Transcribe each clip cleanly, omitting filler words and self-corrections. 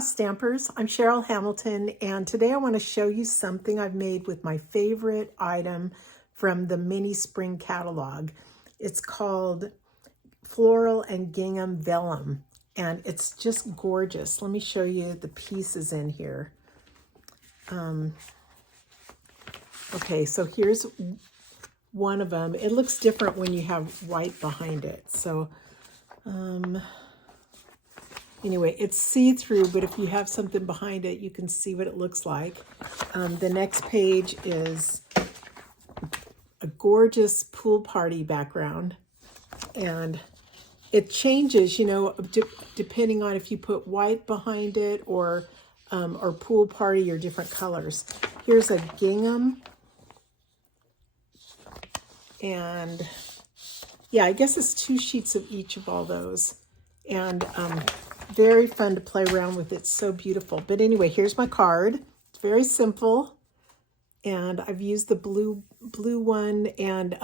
Cross Stampers, I'm Cheryl Hamilton, and today I want to show you something I've made with my favorite item from the Mini Spring catalog. It's called Floral and Gingham Vellum, and it's just gorgeous. Let me show you the pieces in here. Okay, so here's one of them. It looks different when you have white behind it. So anyway, it's see-through, but if you have something behind it, you can see what it looks like. The next page is a gorgeous pool party background. And it changes, you know, depending on if you put white behind it or pool party or different colors. Here's a gingham. And yeah, I guess it's 2 sheets of each of all those. And very fun to play around with. It's so beautiful. But anyway, here's my card. It's very simple. And I've used the blue one. And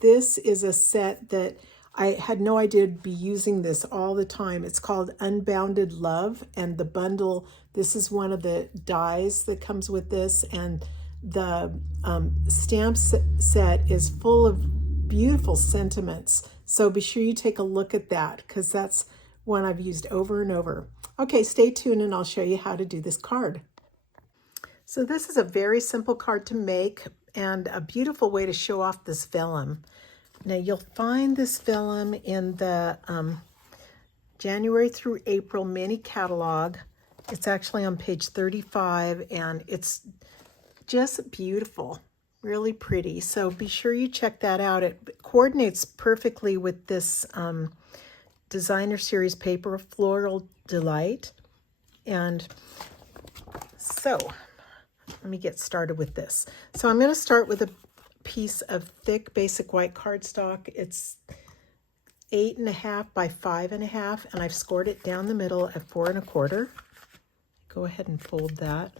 this is a set that I had no idea I'd be using this all the time. It's called Unbounded Love. And the bundle, this is one of the dies that comes with this. And the stamp set is full of beautiful sentiments. So be sure you take a look at that, because that's one I've used over and over. Okay, stay tuned and I'll show you how to do this card. So this is a very simple card to make and a beautiful way to show off this vellum. Now you'll find this vellum in the January through April mini catalog. It's actually on page 35 and it's just beautiful, really pretty. So be sure you check that out. It coordinates perfectly with this designer series paper, Floral Delight. And so let me get started with this. So I'm going to start with a piece of thick basic white cardstock. It's 8.5 by 5.5, and I've scored it down the middle at 4 1/4. Go ahead and fold that.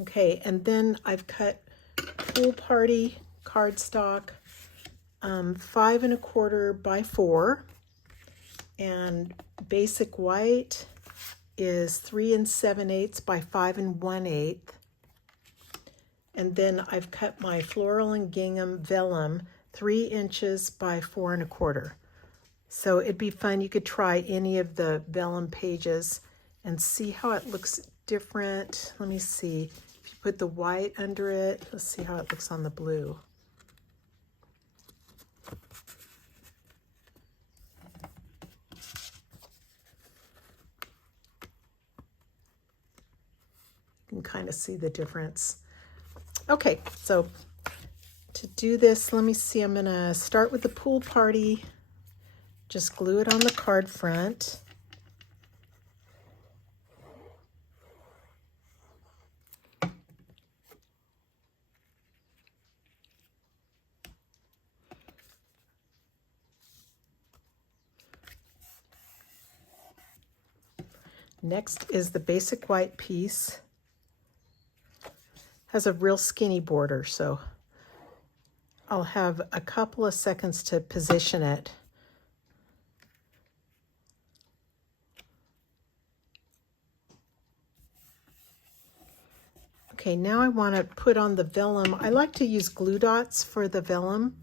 Okay, and then I've cut pool party cardstock 5 1/4 by 4, and basic white is 3 7/8 by 5 1/8. And then I've cut my Floral and Gingham Vellum 3 inches by 4 1/4. So it'd be fun. You could try any of the vellum pages and see how it looks different. Let me see. If you put the white under it, let's see how it looks on the blue. You can kind of see the difference. Okay, so to do this, let me see, I'm going to start with the pool party. Just glue it on the card front. Next is the basic white piece. Has a real skinny border, so I'll have a couple of seconds to position it. Okay, now I want to put on the vellum. I like to use glue dots for the vellum.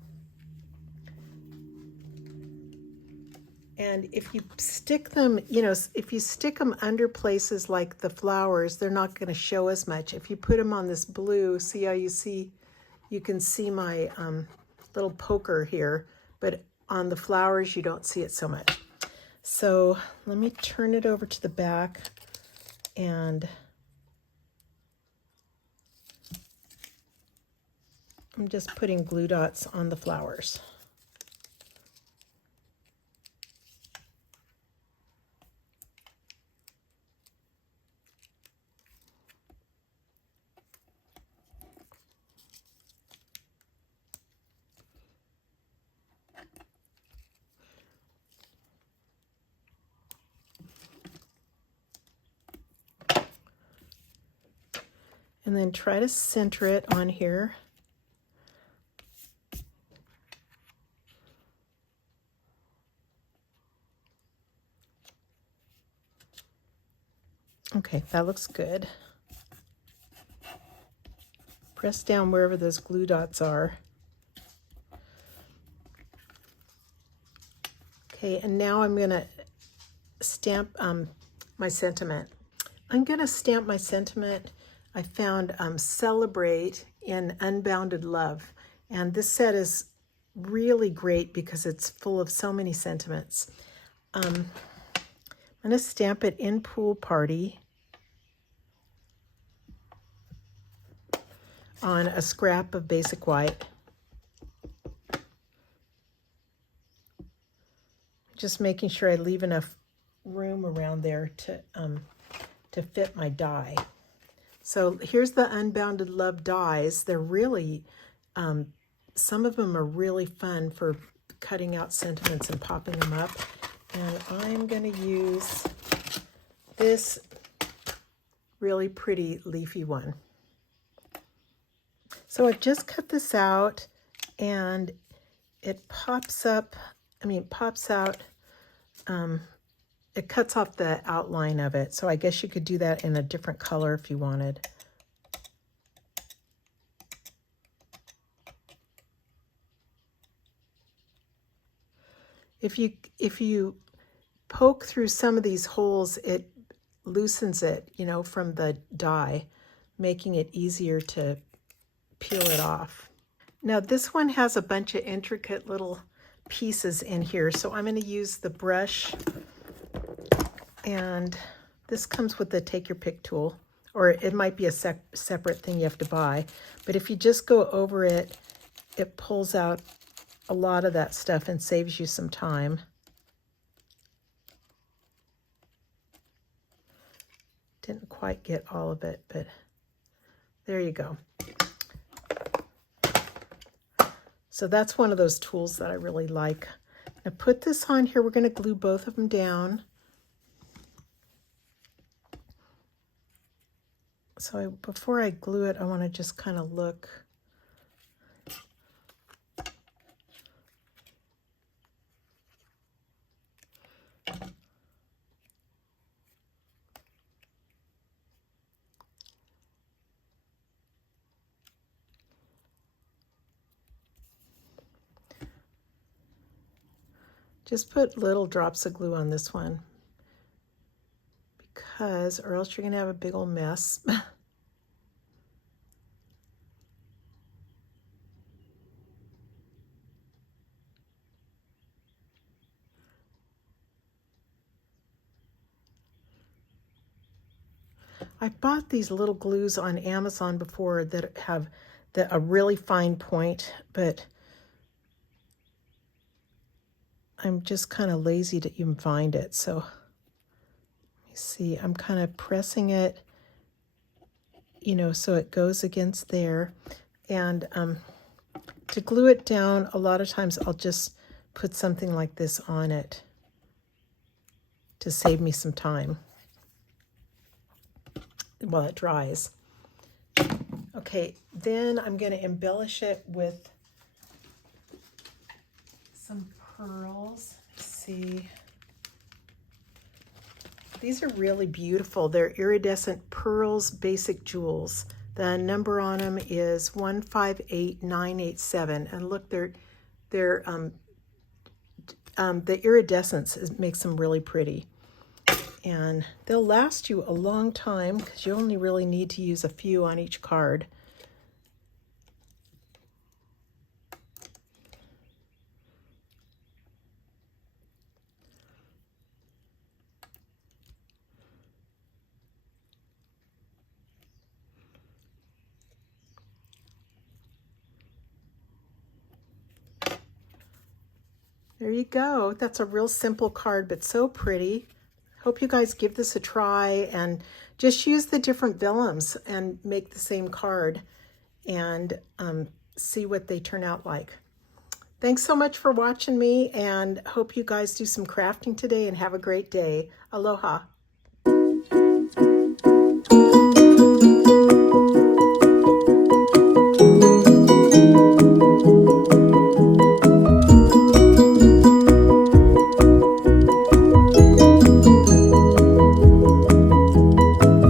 And if you stick them, you know, if you stick them under places like the flowers, they're not going to show as much. If you put them on this blue, see how you can see my little poker here, but on the flowers, you don't see it so much. So let me turn it over to the back, and I'm just putting glue dots on the flowers. And then try to center it on here. Okay, that looks good. Press down wherever those glue dots are. Okay, and now I'm going to stamp my sentiment. I'm going to stamp my sentiment. I found Celebrate in Unbounded Love. And this set is really great because it's full of so many sentiments. I'm going to stamp it in Pool Party on a scrap of basic white. Just making sure I leave enough room around there to fit my die. So here's the Unbounded Love dies. They're really, some of them are really fun for cutting out sentiments and popping them up. And I'm going to use this really pretty leafy one. So I've just cut this out and it pops up, pops out, it cuts off the outline of it. So I guess you could do that in a different color if you wanted. If you poke through some of these holes, it loosens it, from the die, making it easier to peel it off. Now this one has a bunch of intricate little pieces in here, so I'm going to use the brush, and this comes with the take your pick tool, or it might be a separate thing you have to buy, but if you just go over it, it pulls out a lot of that stuff and saves you some time. Didn't quite get all of it, but there you go. So that's one of those tools that I really like. Now put this on here. We're going to glue both of them down. So before I glue it, I want to just kind of look. Just put little drops of glue on this one, because or else you're going to have a big old mess. I've bought these little glues on Amazon before that have a really fine point, but I'm just kind of lazy to even find it. So let me see, I'm kind of pressing it, so it goes against there. And to glue it down, a lot of times I'll just put something like this on it to save me some time while it dries. Okay, then I'm going to embellish it with some pearls. Let's see. These are really beautiful. They're iridescent pearls, basic jewels. The number on them is 158987. And look, they're the iridescence makes them really pretty. And they'll last you a long time because you only really need to use a few on each card. There you go. That's a real simple card, but so pretty. Hope you guys give this a try and just use the different vellums and make the same card and see what they turn out like. Thanks so much for watching me, and hope you guys do some crafting today and have a great day. Aloha.